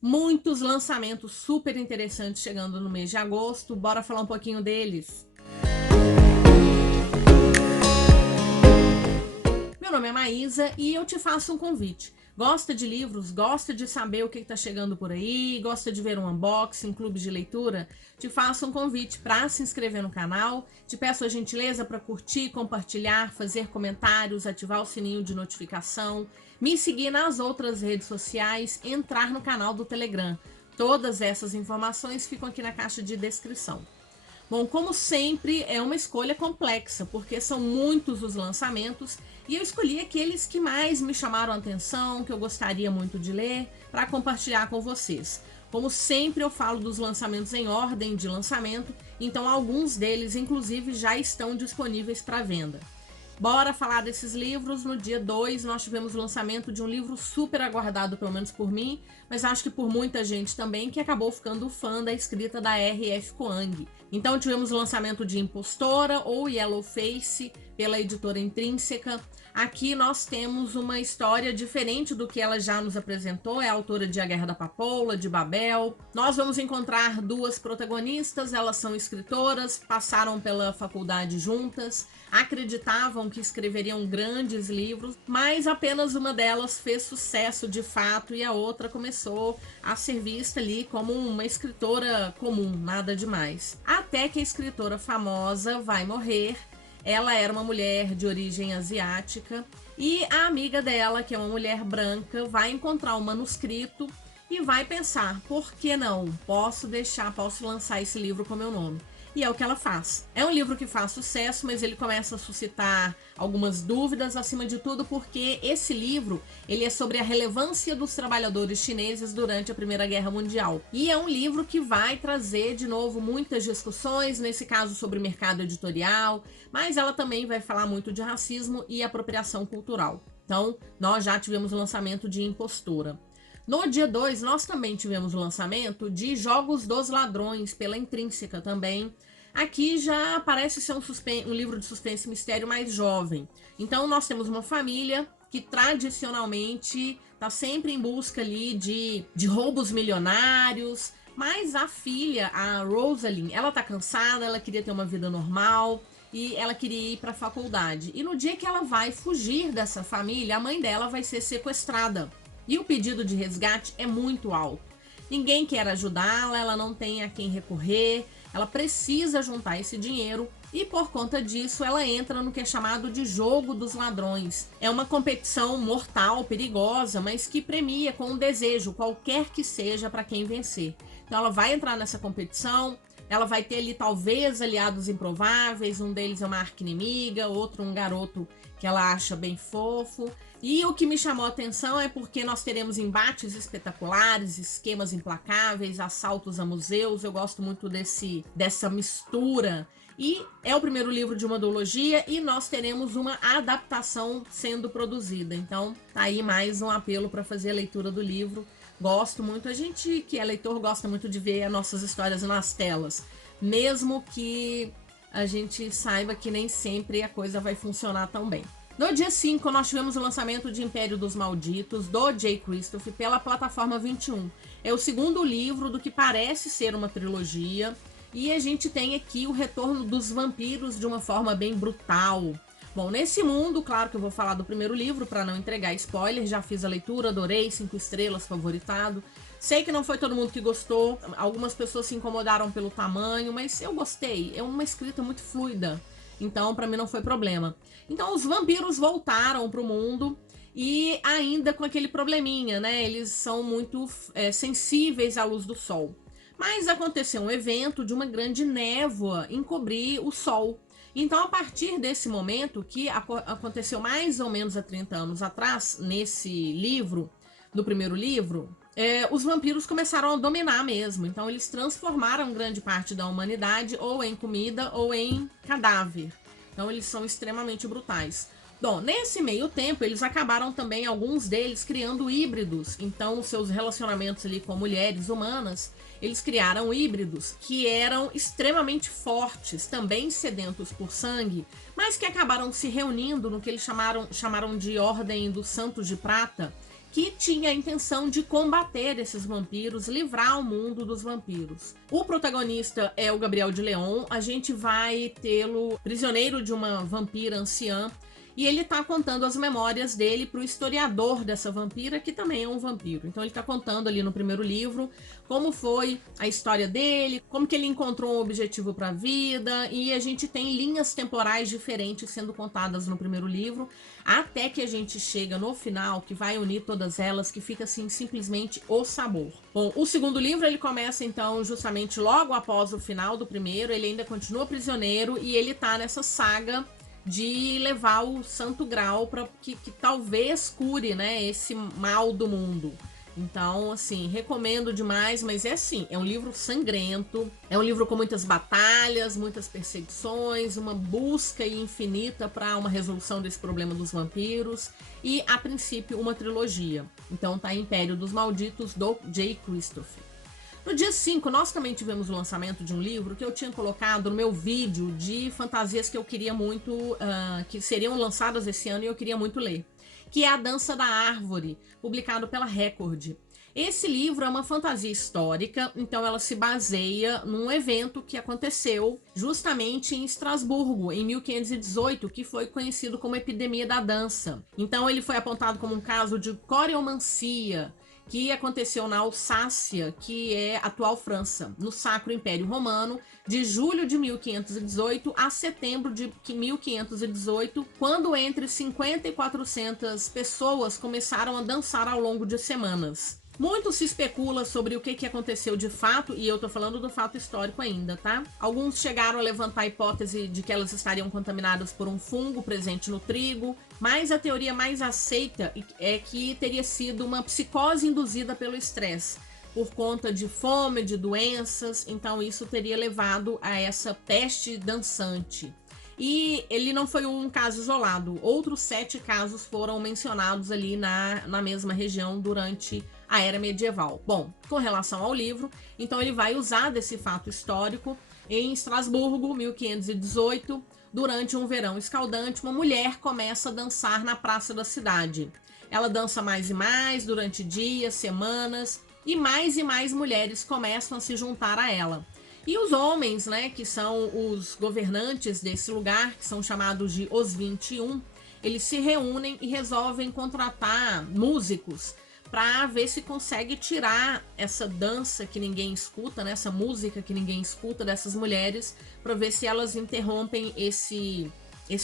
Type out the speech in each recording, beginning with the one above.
Muitos lançamentos super interessantes chegando no mês de agosto. Bora falar um pouquinho deles. Meu nome é Maísa e eu te faço um convite. Gosta de livros? Gosta de saber o que está chegando por aí? Gosta de ver um unboxing, clube de leitura? Te faço um convite para se inscrever no canal. Te peço a gentileza para curtir, compartilhar, fazer comentários, ativar o sininho de notificação, me seguir nas outras redes sociais, entrar no canal do Telegram. Todas essas informações ficam aqui na caixa de descrição. Bom, como sempre, é uma escolha complexa, porque são muitos os lançamentos e eu escolhi aqueles que mais me chamaram a atenção, que eu gostaria muito de ler, para compartilhar com vocês. Como sempre, eu falo dos lançamentos em ordem de lançamento, então alguns deles, inclusive, já estão disponíveis para venda. Bora falar desses livros. No dia 2 nós tivemos o lançamento de um livro super aguardado, pelo menos por mim, mas acho que por muita gente também, que acabou ficando fã da escrita da R.F. Kuang. Então tivemos o lançamento de Impostora, ou Yellow Face, pela editora Intrínseca. Aqui nós temos uma história diferente do que ela já nos apresentou, é a autora de A Guerra da Papoula, de Babel. Nós vamos encontrar duas protagonistas, elas são escritoras, passaram pela faculdade juntas, acreditavam que escreveriam grandes livros, mas apenas uma delas fez sucesso de fato e a outra começou a ser vista ali como uma escritora comum, nada demais. Até que a escritora famosa vai morrer. Ela era uma mulher de origem asiática e a amiga dela, que é uma mulher branca, vai encontrar um manuscrito e vai pensar, por que não? Posso lançar esse livro com meu nome. E é o que ela faz. É um livro que faz sucesso, mas ele começa a suscitar algumas dúvidas, acima de tudo porque esse livro ele é sobre a relevância dos trabalhadores chineses durante a Primeira Guerra Mundial. E é um livro que vai trazer, de novo, muitas discussões, nesse caso sobre mercado editorial, mas ela também vai falar muito de racismo e apropriação cultural. Então, nós já tivemos o lançamento de Impostora. No dia 2, nós também tivemos o lançamento de Jogos dos Ladrões, pela Intrínseca também. Aqui já parece ser um livro de suspense e mistério mais jovem. Então nós temos uma família que tradicionalmente está sempre em busca ali de roubos milionários, mas a filha, a Rosalind, ela tá cansada, ela queria ter uma vida normal e ela queria ir para a faculdade. E no dia que ela vai fugir dessa família, a mãe dela vai ser sequestrada. E o pedido de resgate é muito alto. Ninguém quer ajudá-la, ela não tem a quem recorrer, ela precisa juntar esse dinheiro e por conta disso ela entra no que é chamado de Jogo dos Ladrões. É uma competição mortal, perigosa, mas que premia com um desejo, qualquer que seja, para quem vencer. Então ela vai entrar nessa competição, ela vai ter ali talvez aliados improváveis, um deles é uma arqui-inimiga, outro um garoto que ela acha bem fofo. E o que me chamou a atenção é porque nós teremos embates espetaculares, esquemas implacáveis, assaltos a museus. Eu gosto muito dessa mistura. E é o primeiro livro de uma duologia e nós teremos uma adaptação sendo produzida. Então, tá aí mais um apelo para fazer a leitura do livro. Gosto muito, a gente que é leitor gosta muito de ver as nossas histórias nas telas, mesmo que a gente saiba que nem sempre a coisa vai funcionar tão bem. No dia 5, nós tivemos o lançamento de Império dos Malditos, do Jay Kristoff, pela plataforma 21. É o segundo livro do que parece ser uma trilogia, e a gente tem aqui o retorno dos vampiros de uma forma bem brutal. Bom, nesse mundo, claro que eu vou falar do primeiro livro para não entregar spoiler, já fiz a leitura, adorei, 5 estrelas, favoritado. Sei que não foi todo mundo que gostou, algumas pessoas se incomodaram pelo tamanho, mas eu gostei, é uma escrita muito fluida. Então, para mim não foi problema. Então, os vampiros voltaram para o mundo e ainda com aquele probleminha, né? Eles são muito sensíveis à luz do sol. Mas aconteceu um evento de uma grande névoa encobrir o sol. Então, a partir desse momento, que aconteceu mais ou menos há 30 anos atrás, nesse livro, no primeiro livro, os vampiros começaram a dominar mesmo. Então eles transformaram grande parte da humanidade ou em comida ou em cadáver. Então eles são extremamente brutais. Bom, nesse meio tempo eles acabaram também, alguns deles, criando híbridos. Então os seus relacionamentos ali com mulheres humanas, eles criaram híbridos que eram extremamente fortes, também sedentos por sangue, mas que acabaram se reunindo no que eles chamaram de Ordem dos Santos de Prata, que tinha a intenção de combater esses vampiros, livrar o mundo dos vampiros. O protagonista é o Gabriel de Leon, a gente vai tê-lo prisioneiro de uma vampira anciã, e ele tá contando as memórias dele pro historiador dessa vampira, que também é um vampiro. Então ele tá contando ali no primeiro livro como foi a história dele, como que ele encontrou um objetivo para a vida, e a gente tem linhas temporais diferentes sendo contadas no primeiro livro, até que a gente chega no final, que vai unir todas elas, que fica assim simplesmente o sabor. Bom, o segundo livro ele começa então justamente logo após o final do primeiro, ele ainda continua prisioneiro e ele tá nessa saga de levar o Santo Graal para que talvez cure, né, esse mal do mundo. Então, assim, recomendo demais, mas é assim, é um livro sangrento, é um livro com muitas batalhas, muitas perseguições, uma busca infinita para uma resolução desse problema dos vampiros e, a princípio, uma trilogia. Então tá Império dos Malditos, do Jay Kristoff. No dia 5, nós também tivemos o lançamento de um livro que eu tinha colocado no meu vídeo de fantasias que eu queria muito, que seriam lançadas esse ano e eu queria muito ler, que é A Dança da Árvore, publicado pela Record. Esse livro é uma fantasia histórica, então ela se baseia num evento que aconteceu justamente em Estrasburgo, em 1518, que foi conhecido como Epidemia da Dança. Então ele foi apontado como um caso de coreomancia, que aconteceu na Alsácia, que é a atual França, no Sacro Império Romano, de julho de 1518 a setembro de 1518, quando entre 50 e 400 pessoas começaram a dançar ao longo de semanas. Muito se especula sobre o que aconteceu de fato, e eu tô falando do fato histórico ainda, tá? Alguns chegaram a levantar a hipótese de que elas estariam contaminadas por um fungo presente no trigo, mas a teoria mais aceita é que teria sido uma psicose induzida pelo estresse, por conta de fome, de doenças, então isso teria levado a essa peste dançante. E ele não foi um caso isolado, outros 7 casos foram mencionados ali na mesma região durante a Era Medieval. Bom, com relação ao livro, então ele vai usar desse fato histórico. Em Estrasburgo, 1518, durante um verão escaldante, uma mulher começa a dançar na praça da cidade. Ela dança mais e mais durante dias, semanas, e mais mulheres começam a se juntar a ela. E os homens, né, que são os governantes desse lugar, que são chamados de Os 21, eles se reúnem e resolvem contratar músicos para ver se consegue tirar essa dança que ninguém escuta, né, essa música que ninguém escuta dessas mulheres, para ver se elas interrompem esse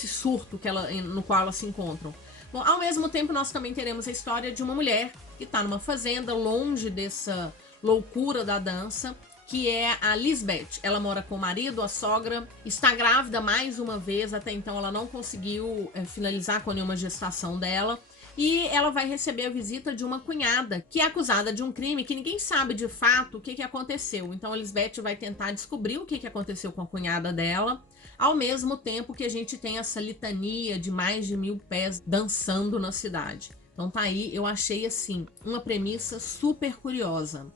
surto no qual elas se encontram. Bom, ao mesmo tempo nós também teremos a história de uma mulher que está numa fazenda longe dessa loucura da dança, que é a Lisbeth. Ela mora com o marido, a sogra, está grávida mais uma vez, até então ela não conseguiu finalizar com nenhuma gestação dela. E ela vai receber a visita de uma cunhada, que é acusada de um crime que ninguém sabe de fato o que aconteceu. Então a Lisbeth vai tentar descobrir o que aconteceu com a cunhada dela, ao mesmo tempo que a gente tem essa litania de mais de 1000 pés dançando na cidade. Então tá aí, eu achei assim, uma premissa super curiosa.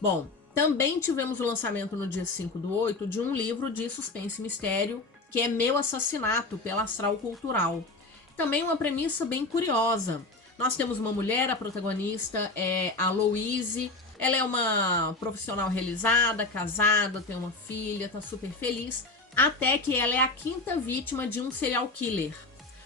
Bom, também tivemos o lançamento no dia 5/8 de um livro de suspense e mistério, que é Meu Assassinato, pela Astral Cultural. Também uma premissa bem curiosa. Nós temos uma mulher, a protagonista é a Louise. Ela é uma profissional realizada, casada, tem uma filha, tá super feliz, até que ela é a 5ª vítima de um serial killer.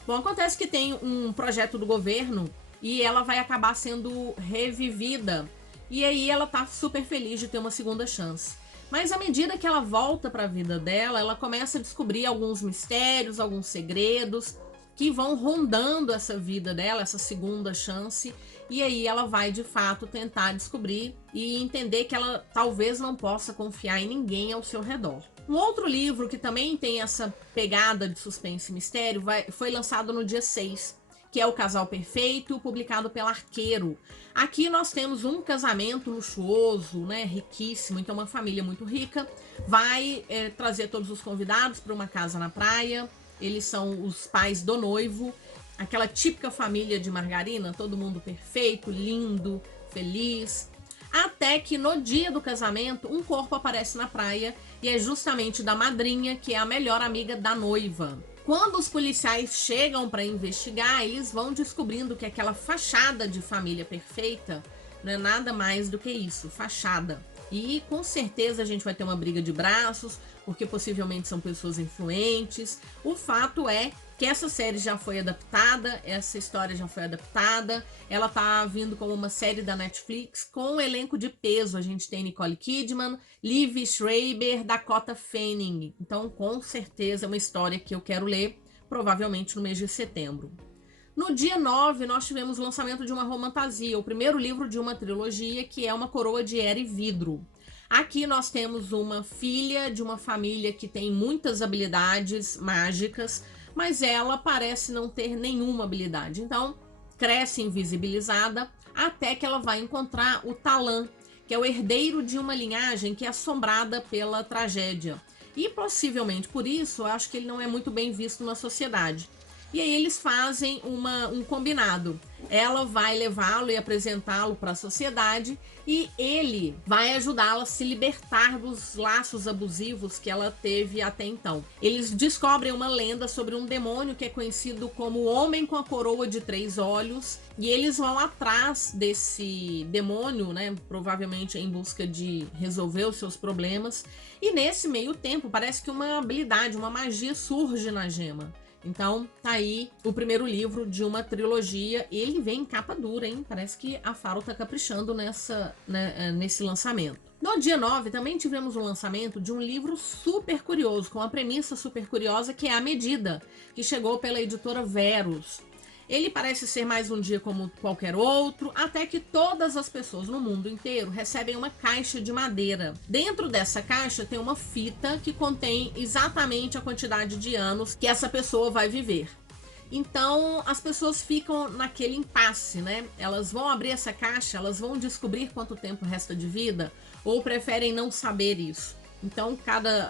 Bom, acontece que tem um projeto do governo e ela vai acabar sendo revivida. E aí ela tá super feliz de ter uma segunda chance. Mas à medida que ela volta para a vida dela, ela começa a descobrir alguns mistérios, alguns segredos que vão rondando essa vida dela, essa segunda chance, e aí ela vai de fato tentar descobrir e entender que ela talvez não possa confiar em ninguém ao seu redor. Um outro livro que também tem essa pegada de suspense e mistério foi lançado no dia 6, que é O Casal Perfeito, publicado pela Arqueiro. Aqui nós temos um casamento luxuoso, né, riquíssimo, então uma família muito rica vai trazer todos os convidados para uma casa na praia. Eles são os pais do noivo, aquela típica família de margarina, todo mundo perfeito, lindo, feliz. Até que no dia do casamento, um corpo aparece na praia e é justamente da madrinha, que é a melhor amiga da noiva. Quando os policiais chegam para investigar, eles vão descobrindo que aquela fachada de família perfeita não é nada mais do que isso, fachada. E com certeza a gente vai ter uma briga de braços, porque possivelmente são pessoas influentes. O fato é que essa série já foi adaptada, essa história já foi adaptada, ela tá vindo como uma série da Netflix com um elenco de peso. A gente tem Nicole Kidman, Liv Schreiber, Dakota Fanning. Então, com certeza é uma história que eu quero ler, provavelmente no mês de setembro. No dia 9, nós tivemos o lançamento de uma romantasia, o primeiro livro de uma trilogia, que é Uma Coroa de Era e Vidro. Aqui nós temos uma filha de uma família que tem muitas habilidades mágicas, mas ela parece não ter nenhuma habilidade. Então, cresce invisibilizada até que ela vai encontrar o Talan, que é o herdeiro de uma linhagem que é assombrada pela tragédia. E possivelmente por isso, eu acho que ele não é muito bem visto na sociedade. E aí eles fazem um combinado. Ela vai levá-lo e apresentá-lo para a sociedade e ele vai ajudá-la a se libertar dos laços abusivos que ela teve até então. Eles descobrem uma lenda sobre um demônio que é conhecido como o Homem com a Coroa de Três Olhos, e eles vão atrás desse demônio, né, provavelmente em busca de resolver os seus problemas. E nesse meio tempo parece que uma habilidade, uma magia surge na gema. Então, tá aí o primeiro livro de uma trilogia. Ele vem em capa dura, hein? Parece que a Faro tá caprichando nesse lançamento. No dia 9, também tivemos o lançamento de um livro super curioso, com uma premissa super curiosa, que é A Medida, que chegou pela editora Verus. Ele parece ser mais um dia como qualquer outro, até que todas as pessoas no mundo inteiro recebem uma caixa de madeira. Dentro dessa caixa tem uma fita que contém exatamente a quantidade de anos que essa pessoa vai viver. Então as pessoas ficam naquele impasse, né? Elas vão abrir essa caixa, elas vão descobrir quanto tempo resta de vida, ou preferem não saber isso. Então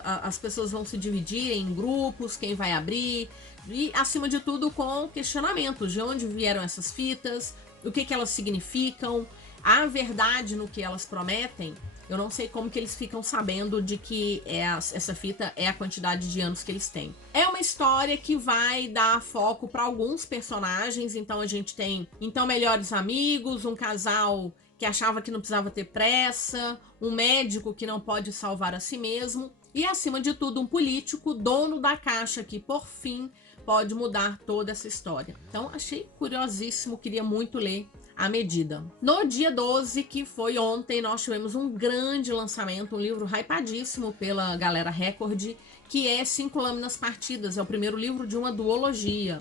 as pessoas vão se dividir em grupos, quem vai abrir, e acima de tudo com questionamentos de onde vieram essas fitas, o que elas significam, a verdade no que elas prometem. Eu não sei como que eles ficam sabendo de que essa fita é a quantidade de anos que eles têm. É uma história que vai dar foco para alguns personagens. Então a gente tem melhores amigos, um casal que achava que não precisava ter pressa, um médico que não pode salvar a si mesmo e, acima de tudo, um político, dono da caixa, que por fim pode mudar toda essa história. Então achei curiosíssimo, queria muito ler A Medida. No dia 12, que foi ontem, nós tivemos um grande lançamento, um livro hypadíssimo pela galera Record, que é 5 Lâminas Partidas, é o primeiro livro de uma duologia.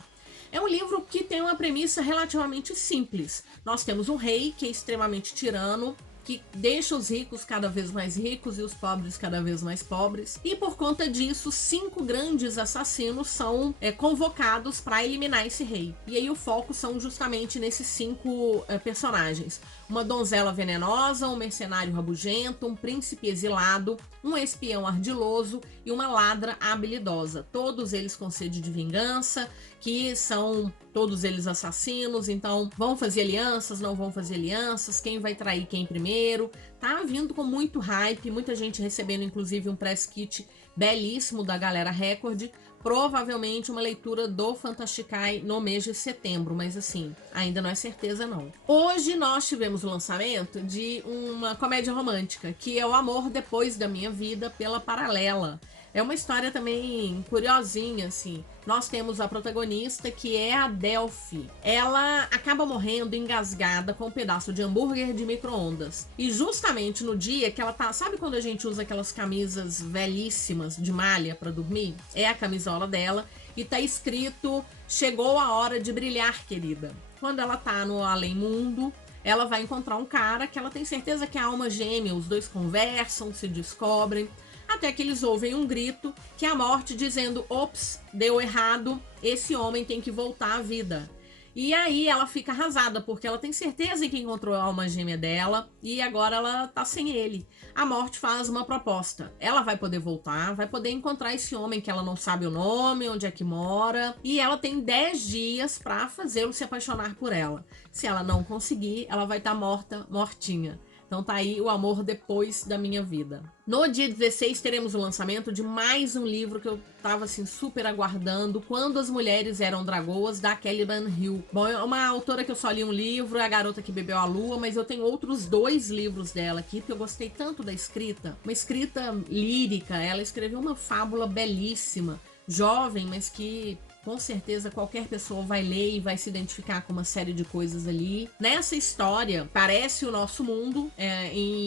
É um livro que tem uma premissa relativamente simples. Nós temos um rei que é extremamente tirano, que deixa os ricos cada vez mais ricos e os pobres cada vez mais pobres. E por conta disso, 5 grandes assassinos são convocados para eliminar esse rei. E aí o foco são justamente nesses 5 personagens. Uma donzela venenosa, um mercenário rabugento, um príncipe exilado, um espião ardiloso e uma ladra habilidosa. Todos eles com sede de vingança, que são todos eles assassinos. Então vão fazer alianças, não vão fazer alianças, quem vai trair quem primeiro. Tá vindo com muito hype, muita gente recebendo inclusive um press kit belíssimo da galera Record. Provavelmente uma leitura do Fantasticai no mês de setembro, mas assim, ainda não é certeza não. Hoje nós tivemos o lançamento de uma comédia romântica, que é O Amor Depois da Minha Vida, pela Paralela. É uma história também curiosinha, assim. Nós temos a protagonista, que é a Delphi. Ela acaba morrendo engasgada com um pedaço de hambúrguer de micro-ondas. E justamente no dia que ela tá... Sabe quando a gente usa aquelas camisas velhíssimas de malha para dormir? É a camisola dela. E tá escrito: chegou a hora de brilhar, querida. Quando ela tá no além-mundo, ela vai encontrar um cara que ela tem certeza que é a alma gêmea. Os dois conversam, se descobrem. Até que eles ouvem um grito, que é a morte dizendo: ops, deu errado, esse homem tem que voltar à vida. E aí ela fica arrasada, porque ela tem certeza que encontrou a alma gêmea dela e agora ela tá sem ele. A morte faz uma proposta. Ela vai poder voltar, vai poder encontrar esse homem que ela não sabe o nome, onde é que mora, e ela tem 10 dias pra fazê-lo se apaixonar por ela. Se ela não conseguir, ela vai estar morta, mortinha. Então tá aí O Amor Depois da Minha Vida. No dia 16 teremos o lançamento de mais um livro que eu tava assim super aguardando, Quando as Mulheres Eram Dragoas, da Kelly Van Hill. Bom, é uma autora que eu só li um livro, é A Garota que Bebeu a Lua, mas eu tenho outros 2 livros dela aqui, porque eu gostei tanto da escrita. Uma escrita lírica, ela escreveu uma fábula belíssima, jovem, mas que com certeza qualquer pessoa vai ler e vai se identificar com uma série de coisas ali. Nessa história, parece o nosso mundo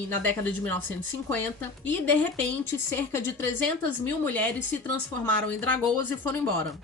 na década de 1950 e, de repente, cerca de 300 mil mulheres se transformaram em dragoas e foram embora.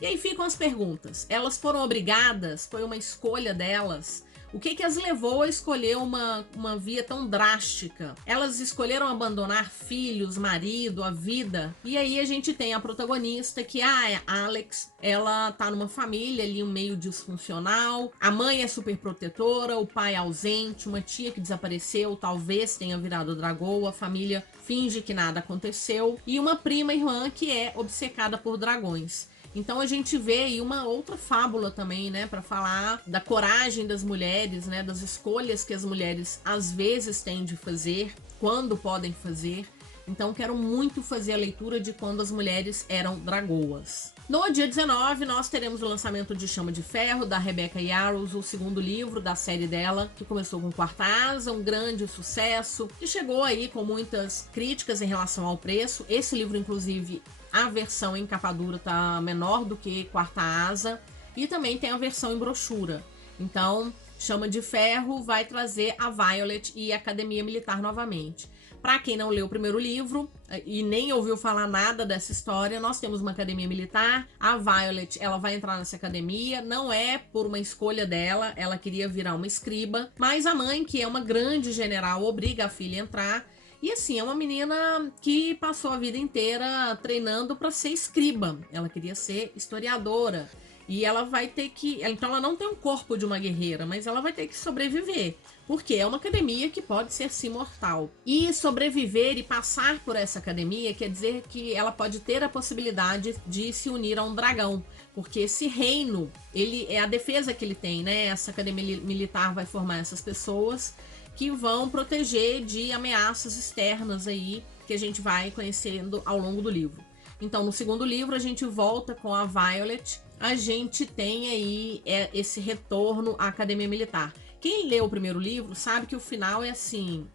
E aí ficam as perguntas. Elas foram obrigadas? Foi uma escolha delas? O que as levou a escolher uma via tão drástica? Elas escolheram abandonar filhos, marido, a vida? E aí a gente tem a protagonista, que é a Alex. Ela tá numa família ali, um meio disfuncional. A mãe é super protetora, o pai é ausente, uma tia que desapareceu, talvez tenha virado dragoa. A família finge que nada aconteceu. E uma prima irmã que é obcecada por dragões. Então a gente vê aí uma outra fábula também, né, para falar da coragem das mulheres, né, das escolhas que as mulheres às vezes têm de fazer, quando podem fazer. Então quero muito fazer a leitura de Quando as Mulheres Eram Dragoas. No dia 19, nós teremos o lançamento de Chama de Ferro, da Rebecca Yarros, o segundo livro da série dela, que começou com Quarta Asa, um grande sucesso, que chegou aí com muitas críticas em relação ao preço. Esse livro, inclusive, a versão em capa dura tá menor do que Quarta Asa, e também tem a versão em brochura. Então, Chama de Ferro vai trazer a Violet e a Academia Militar novamente. Para quem não leu o primeiro livro e nem ouviu falar nada dessa história, nós temos uma academia militar. A Violet, ela vai entrar nessa academia, não é por uma escolha dela, ela queria virar uma escriba, mas a mãe, que é uma grande general, obriga a filha a entrar. E assim, é uma menina que passou a vida inteira treinando para ser escriba, ela queria ser historiadora. E ela vai ter que... Então ela não tem um corpo de uma guerreira, mas ela vai ter que sobreviver. Porque é uma academia que pode ser sim mortal. E sobreviver e passar por essa academia quer dizer que ela pode ter a possibilidade de se unir a um dragão. Porque esse reino, ele é a defesa que ele tem, né? Essa academia militar vai formar essas pessoas que vão proteger de ameaças externas aí, que a gente vai conhecendo ao longo do livro. Então, no segundo livro, a gente volta com a Violet. A gente tem aí esse retorno à Academia Militar. Quem leu o primeiro livro sabe que o final é assim,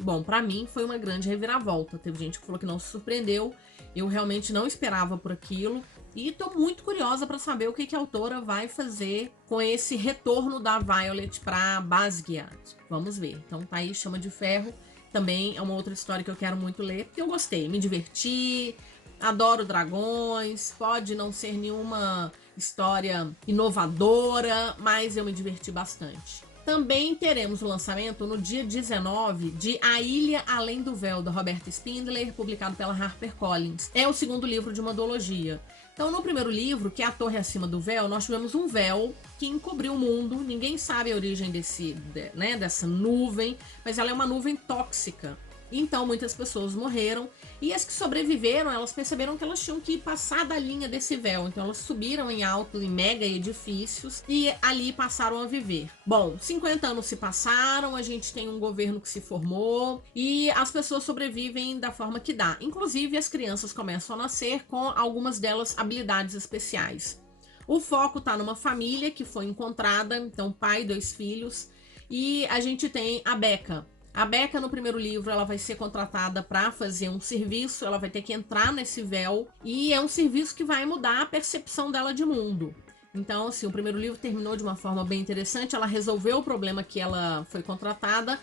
bom, pra mim foi uma grande reviravolta. Teve gente que falou que não se surpreendeu. Eu realmente não esperava por aquilo. E tô muito curiosa para saber o que a autora vai fazer com esse retorno da Violet pra Basgiath. Vamos ver. Então tá aí, Chama de Ferro. Também é uma outra história que eu quero muito ler, porque eu gostei, me diverti. Adoro dragões, pode não ser nenhuma história inovadora, mas eu me diverti bastante. Também teremos o lançamento no dia 19 de A Ilha Além do Véu, da Roberta Spindler, publicado pela HarperCollins. É o segundo livro de uma duologia. Então, no primeiro livro, que é A Torre Acima do Véu, nós tivemos um véu que encobriu o mundo. Ninguém sabe a origem dessa nuvem, mas ela é uma nuvem tóxica. Então muitas pessoas morreram, e as que sobreviveram, elas perceberam que elas tinham que passar da linha desse véu. Então elas subiram em alto, em mega edifícios, e ali passaram a viver. Bom, 50 anos se passaram, a gente tem um governo que se formou, e as pessoas sobrevivem da forma que dá. Inclusive as crianças começam a nascer com algumas delas habilidades especiais. O foco tá numa família que foi encontrada, então pai, 2 filhos, e a gente tem a Becca. A Becca, no primeiro livro, ela vai ser contratada para fazer um serviço, ela vai ter que entrar nesse véu, e é um serviço que vai mudar a percepção dela de mundo. Então, assim, o primeiro livro terminou de uma forma bem interessante, ela resolveu o problema que ela foi contratada,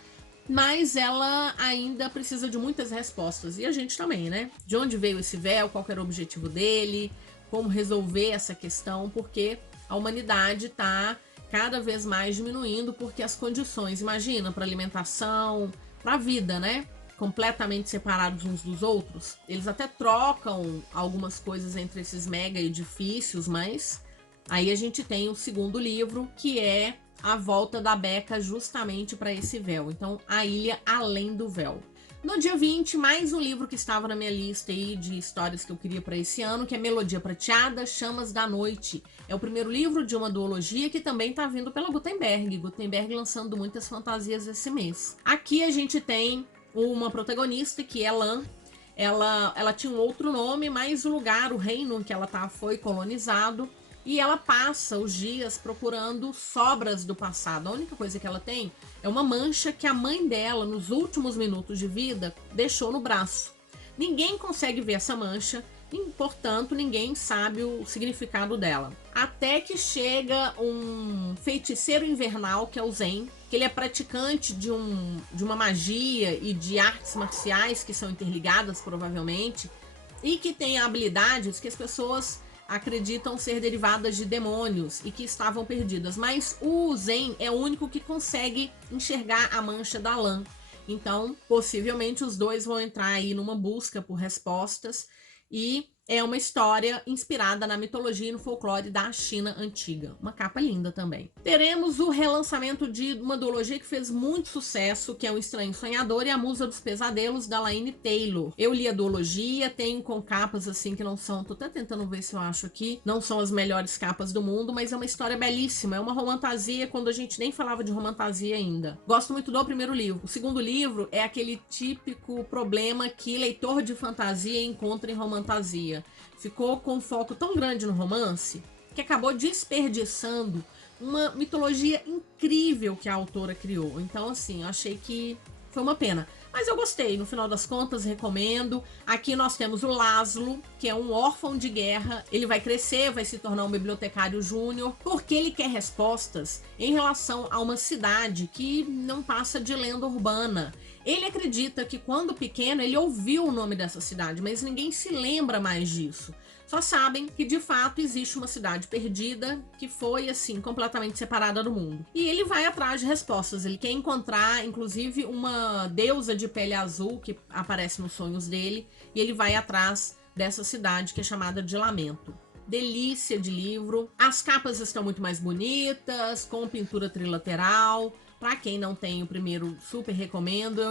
mas ela ainda precisa de muitas respostas, e a gente também, né? De onde veio esse véu, qual era o objetivo dele, como resolver essa questão, porque a humanidade está cada vez mais diminuindo, porque as condições, imagina, para alimentação, para a vida, né? Completamente separados uns dos outros. Eles até trocam algumas coisas entre esses mega edifícios, mas aí a gente tem o segundo livro, que é a volta da Becca justamente para esse véu. Então, A Ilha Além do Véu. No dia 20, mais um livro que estava na minha lista aí de histórias que eu queria para esse ano, que é Melodia Prateada, Chamas da Noite. É o primeiro livro de uma duologia que também está vindo pela Gutenberg. Gutenberg lançando muitas fantasias esse mês. Aqui a gente tem uma protagonista que é Lan. Ela tinha um outro nome, mas o lugar, o reino em que ela tá, foi colonizado. E ela passa os dias procurando sobras do passado. A única coisa que ela tem é uma mancha que a mãe dela, nos últimos minutos de vida, deixou no braço. Ninguém consegue ver essa mancha e, portanto, ninguém sabe o significado dela. Até que chega um feiticeiro invernal, que é o Zen, que ele é praticante de uma magia e de artes marciais que são interligadas, provavelmente, e que tem habilidades que as pessoas acreditam ser derivadas de demônios e que estavam perdidas, mas o Zen é o único que consegue enxergar a mancha da Lan. Então, possivelmente os dois vão entrar aí numa busca por respostas, e é uma história inspirada na mitologia e no folclore da China antiga. Uma capa linda também. Teremos o relançamento de uma duologia que fez muito sucesso, que é O Estranho Sonhador e a Musa dos Pesadelos, da Laine Taylor. Eu li a duologia, tenho com capas assim que não são... Tô até tentando ver se eu acho aqui. Não são as melhores capas do mundo, mas é uma história belíssima. É uma romantasia quando a gente nem falava de romantasia ainda. Gosto muito do primeiro livro. O segundo livro é aquele típico problema que leitor de fantasia encontra em romantasia. Ficou com um foco tão grande no romance que acabou desperdiçando uma mitologia incrível que a autora criou. Então, assim, eu achei que foi uma pena. Mas eu gostei, no final das contas, recomendo. Aqui nós temos o Laszlo, que é um órfão de guerra. Ele vai crescer, vai se tornar um bibliotecário júnior, porque ele quer respostas em relação a uma cidade que não passa de lenda urbana. Ele acredita que quando pequeno ele ouviu o nome dessa cidade, mas ninguém se lembra mais disso. Só sabem que de fato existe uma cidade perdida que foi assim completamente separada do mundo. E ele vai atrás de respostas. Ele quer encontrar inclusive uma deusa de pele azul que aparece nos sonhos dele, e ele vai atrás dessa cidade que é chamada de Lamento. Delícia de livro. As capas estão muito mais bonitas, com pintura trilateral. Pra quem não tem o primeiro, super recomendo.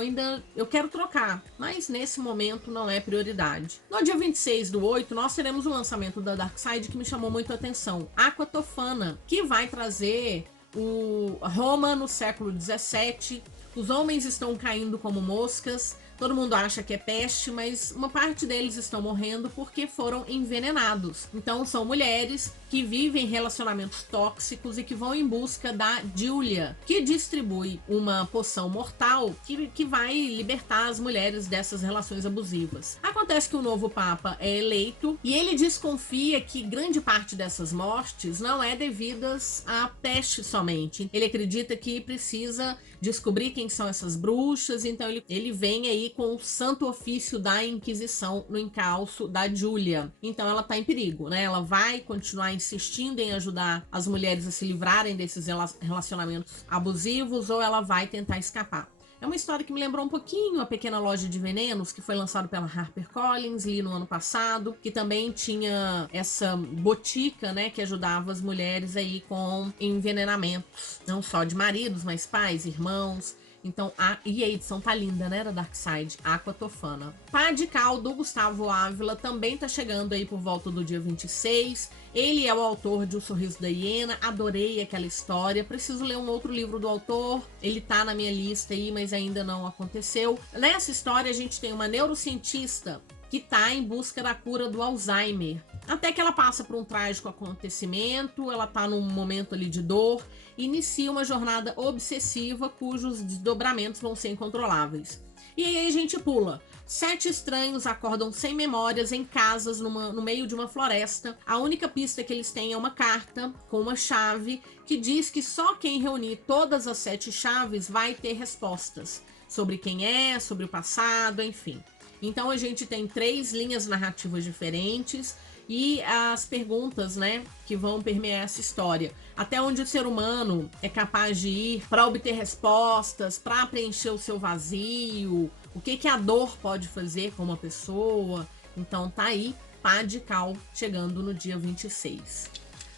Eu quero trocar, mas nesse momento não é prioridade. No dia 26/8, nós teremos o lançamento da Darkside que me chamou muito a atenção. Aqua Tofana, que vai trazer o Roma no século 17. Os homens estão caindo como moscas. Todo mundo acha que é peste, mas uma parte deles estão morrendo porque foram envenenados. Então são mulheres que vivem relacionamentos tóxicos e que vão em busca da Julia, que distribui uma poção mortal que vai libertar as mulheres dessas relações abusivas. Acontece que o novo Papa é eleito e ele desconfia que grande parte dessas mortes não é devidas à peste somente. Ele acredita que precisa descobrir quem são essas bruxas, então ele vem aí com o santo ofício da Inquisição no encalço da Julia. Então ela tá em perigo, né? Ela vai continuar insistindo em ajudar as mulheres a se livrarem desses relacionamentos abusivos, ou ela vai tentar escapar. É uma história que me lembrou um pouquinho A Pequena Loja de Venenos, que foi lançado pela HarperCollins, li no ano passado, que também tinha essa botica, né, que ajudava as mulheres aí com envenenamentos, não só de maridos, mas pais, irmãos. Então, e a edição tá linda, né, da Darkside, Aqua Tofana. Pá de Cal, do Gustavo Ávila, também tá chegando aí por volta do dia 26. Ele é o autor de O Sorriso da Hiena, adorei aquela história. Preciso ler um outro livro do autor, ele tá na minha lista aí, mas ainda não aconteceu. Nessa história a gente tem uma neurocientista que tá em busca da cura do Alzheimer. Até que ela passa por um trágico acontecimento, ela tá num momento ali de dor, e inicia uma jornada obsessiva cujos desdobramentos vão ser incontroláveis. E aí a gente pula. 7 estranhos acordam sem memórias em casas no meio de uma floresta. A única pista que eles têm é uma carta com uma chave que diz que só quem reunir todas as 7 chaves vai ter respostas sobre quem é, sobre o passado, enfim. Então a gente tem 3 linhas narrativas diferentes e as perguntas, né, que vão permear essa história. Até onde o ser humano é capaz de ir para obter respostas, para preencher o seu vazio, o que a dor pode fazer com uma pessoa. Então tá aí, Pá de Cal chegando no dia 26.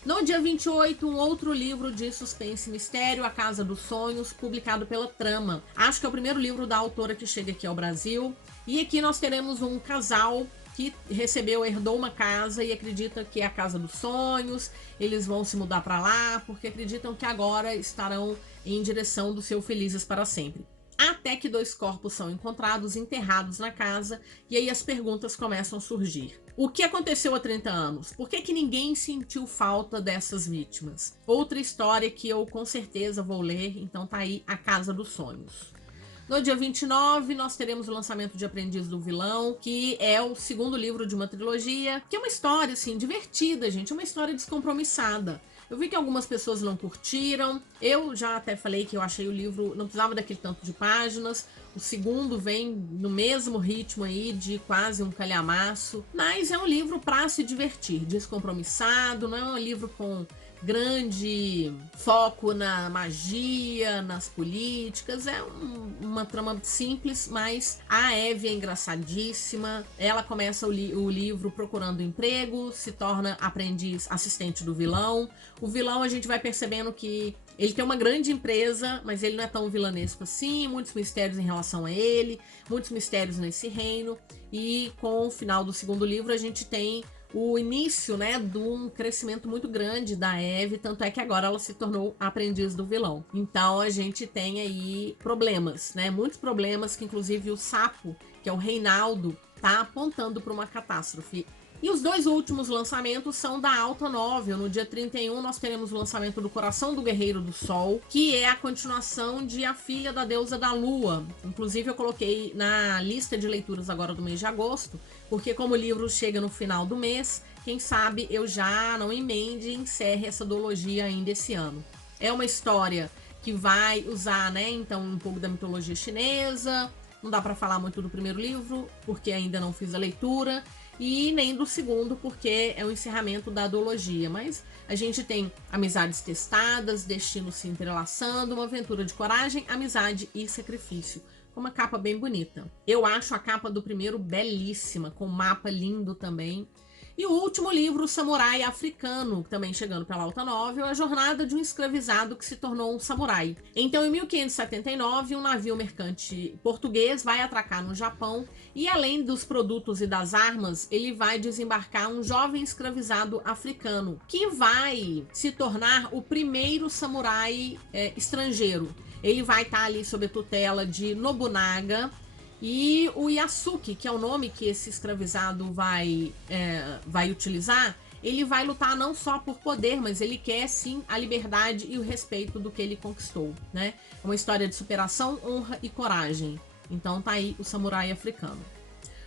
No dia 28, um outro livro de suspense e mistério, A Casa dos Sonhos, publicado pela Trama. Acho que é o primeiro livro da autora que chega aqui ao Brasil. E aqui nós teremos um casal que herdou uma casa e acredita que é a casa dos sonhos. Eles vão se mudar para lá porque acreditam que agora estarão em direção do seu felizes para sempre. Até que 2 corpos são encontrados enterrados na casa e aí as perguntas começam a surgir. O que aconteceu há 30 anos? Por que ninguém sentiu falta dessas vítimas? Outra história que eu com certeza vou ler, então tá aí A Casa dos Sonhos. No dia 29, nós teremos o lançamento de Aprendiz do Vilão, que é o segundo livro de uma trilogia, que é uma história, assim, divertida, gente, uma história descompromissada. Eu vi que algumas pessoas não curtiram, eu já até falei que eu achei o livro, não precisava daquele tanto de páginas, o segundo vem no mesmo ritmo aí de quase um calhamaço, mas é um livro para se divertir, descompromissado, não é um livro com grande foco na magia, nas políticas, é uma trama simples, mas a Eve é engraçadíssima, ela começa o livro procurando emprego, se torna aprendiz assistente do vilão. O vilão a gente vai percebendo que ele tem uma grande empresa, mas ele não é tão vilanesco assim, muitos mistérios em relação a ele, muitos mistérios nesse reino, e com o final do segundo livro a gente tem o início, né, de um crescimento muito grande da Eve, tanto é que agora ela se tornou aprendiz do vilão. Então a gente tem aí problemas, né, muitos problemas que inclusive o sapo, que é o Reinaldo, tá apontando para uma catástrofe. E os 2 últimos lançamentos são da Alta Novel. No dia 31 nós teremos o lançamento do Coração do Guerreiro do Sol, que é a continuação de A Filha da Deusa da Lua. Inclusive eu coloquei na lista de leituras agora do mês de agosto, porque como o livro chega no final do mês, quem sabe eu já não emende e encerre essa duologia ainda esse ano. É uma história que vai usar, né, então um pouco da mitologia chinesa. Não dá para falar muito do primeiro livro, porque ainda não fiz a leitura, e nem do segundo, porque é o encerramento da duologia. Mas a gente tem amizades testadas, destinos se entrelaçando, uma aventura de coragem, amizade e sacrifício. Com uma capa bem bonita. Eu acho a capa do primeiro belíssima, com um mapa lindo também. E o último livro, O Samurai Africano, também chegando pela Alta Novel, a jornada de um escravizado que se tornou um samurai. Então, em 1579, um navio mercante português vai atracar no Japão e, além dos produtos e das armas, ele vai desembarcar um jovem escravizado africano, que vai se tornar o primeiro samurai estrangeiro. Ele vai estar ali sob a tutela de Nobunaga, e o Yasuki, que é o nome que esse escravizado vai utilizar, ele vai lutar não só por poder, mas ele quer sim a liberdade e o respeito do que ele conquistou, né? É uma história de superação, honra e coragem. Então tá aí o Samurai Africano.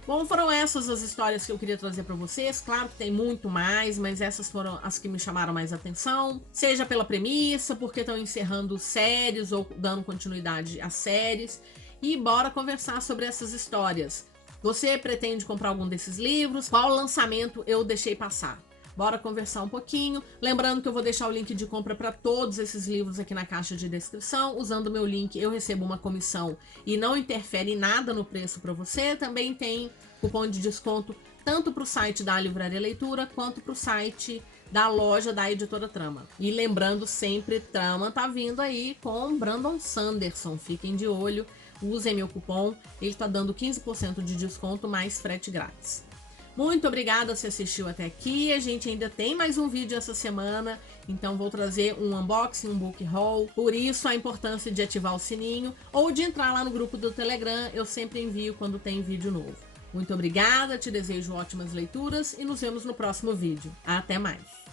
Bom, foram essas as histórias que eu queria trazer para vocês. Claro que tem muito mais, mas essas foram as que me chamaram mais atenção. Seja pela premissa, porque estão encerrando séries ou dando continuidade às séries. E bora conversar sobre essas histórias. Você pretende comprar algum desses livros? Qual lançamento eu deixei passar? Bora conversar um pouquinho. Lembrando que eu vou deixar o link de compra para todos esses livros aqui na caixa de descrição. Usando o meu link, eu recebo uma comissão e não interfere em nada no preço para você. Também tem cupom de desconto tanto para o site da Livraria Leitura quanto para o site da loja da Editora Trama. E lembrando sempre, Trama tá vindo aí com Brandon Sanderson. Fiquem de olho. Usem meu cupom, ele está dando 15% de desconto mais frete grátis. Muito obrigada se assistiu até aqui, a gente ainda tem mais um vídeo essa semana, então vou trazer um unboxing, um book haul, por isso a importância de ativar o sininho ou de entrar lá no grupo do Telegram, eu sempre envio quando tem vídeo novo. Muito obrigada, te desejo ótimas leituras e nos vemos no próximo vídeo. Até mais!